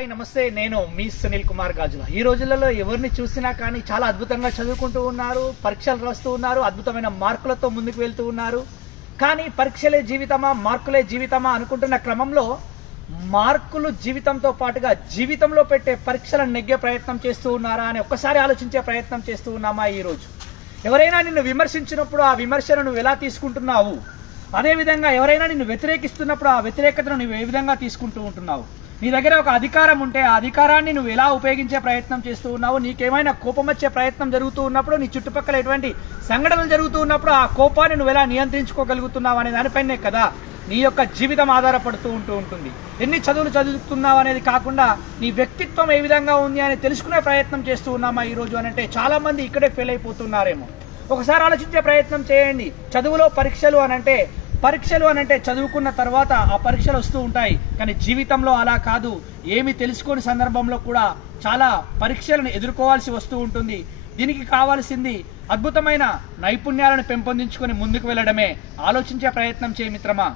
Hi నమస్తే, నేను మీ సునీల్ కుమార్ గాజుల. ఈ రోజులలో ఎవరిని చూసినా కానీ చాలా అద్భుతంగా చదువుకుంటూ ఉన్నారు, పరీక్షలు రాస్తూ ఉన్నారు, అద్భుతమైన మార్కులతో ముందుకు వెళ్తూ ఉన్నారు. కానీ పరీక్షలే జీవితమా, మార్కులే జీవితమా అనుకుంటున్న క్రమంలో మార్కులు జీవితంతో పాటుగా జీవితంలో పెట్టే పరీక్షలను నెగ్గే ప్రయత్నం చేస్తూ ఉన్నారా అని ఒక్కసారి ఆలోచించే ప్రయత్నం చేస్తూ ఉన్నామా? ఈరోజు ఎవరైనా నిన్ను విమర్శించినప్పుడు ఆ విమర్శను నువ్వు ఎలా తీసుకుంటున్నావు? అదేవిధంగా ఎవరైనా నిన్ను వ్యతిరేకిస్తున్నప్పుడు ఆ వ్యతిరేకతను నువ్వు ఏ విధంగా తీసుకుంటూ ఉంటున్నావు? నీ దగ్గర ఒక అధికారం ఉంటే ఆ అధికారాన్ని నువ్వు ఎలా ఉపయోగించే ప్రయత్నం చేస్తూ ఉన్నావు? నీకేమైనా కోపం వచ్చే ప్రయత్నం జరుగుతూ ఉన్నప్పుడు, నీ చుట్టుపక్కల ఎటువంటి సంఘటనలు జరుగుతూ ఉన్నప్పుడు ఆ కోపాన్ని నువ్వు ఎలా నియంత్రించుకోగలుగుతున్నావు అనే దానిపైనే కదా నీ యొక్క జీవితం ఆధారపడుతూ ఉంటుంది. ఎన్ని చదువులు చదువుతున్నావు అనేది కాకుండా నీ వ్యక్తిత్వం ఏ విధంగా ఉంది అని తెలుసుకునే ప్రయత్నం చేస్తూ ఉన్నామా ఈరోజు అనంటే చాలా మంది ఇక్కడే ఫెయిల్ అయిపోతున్నారేమో. ఒకసారి ఆలోచించే ప్రయత్నం చేయండి. చదువులో పరీక్షలు అనంటే చదువుకున్న తర్వాత ఆ పరీక్షలు వస్తూ ఉంటాయి, కానీ జీవితంలో అలా కాదు. ఏమి తెలుసుకోని సందర్భంలో కూడా చాలా పరీక్షలను ఎదుర్కోవాల్సి వస్తూ ఉంటుంది. దీనికి కావాల్సింది అద్భుతమైన నైపుణ్యాలను పెంపొందించుకొని ముందుకు వెళ్ళడమే. ఆలోచించే ప్రయత్నం చేయి మిత్రమా.